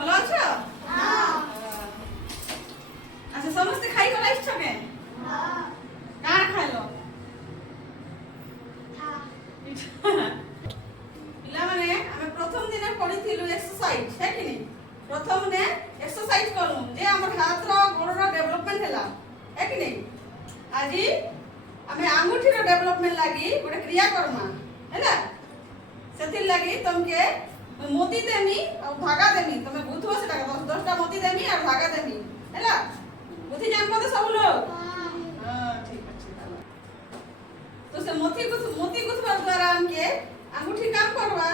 ভালো আছো? আচ্ছা সমস্তে খাই করে আসছো কেন? কার খাইলো? ପିଲାମାନେ ଆମେ ପ୍ରଥମ ଦିନ ପଢିଥିଲୁ ଏକ୍ସରସାଇଜ ହେ କି ନି ପ୍ରଥମ ଦିନ ଏକ୍ସରସାଇଜ କଲୁ ଯେ ଆମର ହାତର ଗୋଡର ଡେଭଲପମେଣ୍ଟ ହେଲା ହେ କି ନି ଆଜି ଆମେ ଆଙ୍ଗୁଠିର ଡେଭଲପମେଣ୍ଟ ଲାଗି ଗୋଟେ କ୍ରିୟା କରମା ହେଲା ସେଥିର ଲାଗି ତମକେ मोती देमी और धागा देमी तमे बुझबो सेटा 10 टा मोती देमी और धागा देमी हैला बुझी जानबो तो सब लोग हां ठीक अछि तो से मोती गुथवा द्वारा हमके अंगूठी काम करबा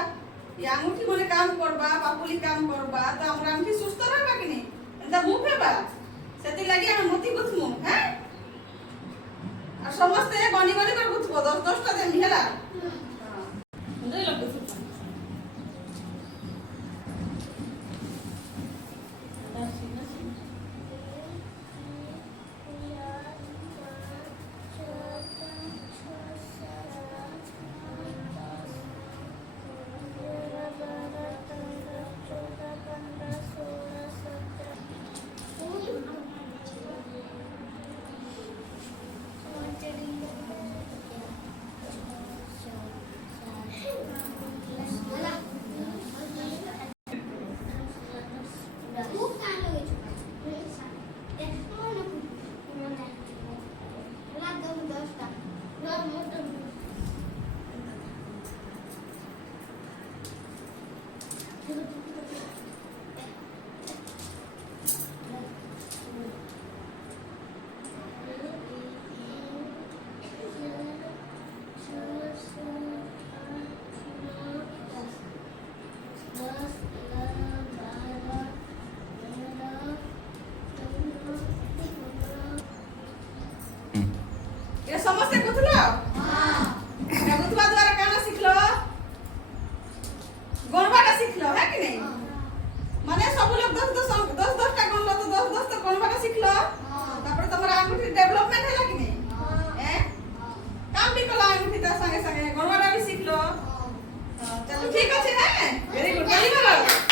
ये अंगूठी माने काम करबा पापुली काम करबा तो हमरा अंगूठी सुस्त रहबा कि नहीं एता मुंह फेबा सेति लागि हम मोती गुथमु हैं और समस्त गनी गनी कर गुथबो 10 टा देमी हैला हां दे लो गुथबो ये समस्या गुथलो हां ये गुथवा द्वारा काना सिखलो गणवा का सिखलो है कि नहीं माने सब लोग 10 टा गणलो तो 10 तो गणवा का सिखलो तापर तमरा अंगूठी डेवलपमेंट हैला कि नहीं हैं काम भी कला अंगूठी ता संगे संगे गणवा भी सिखलो चलो ठीक আছে হ্যাঁ वेरी गुड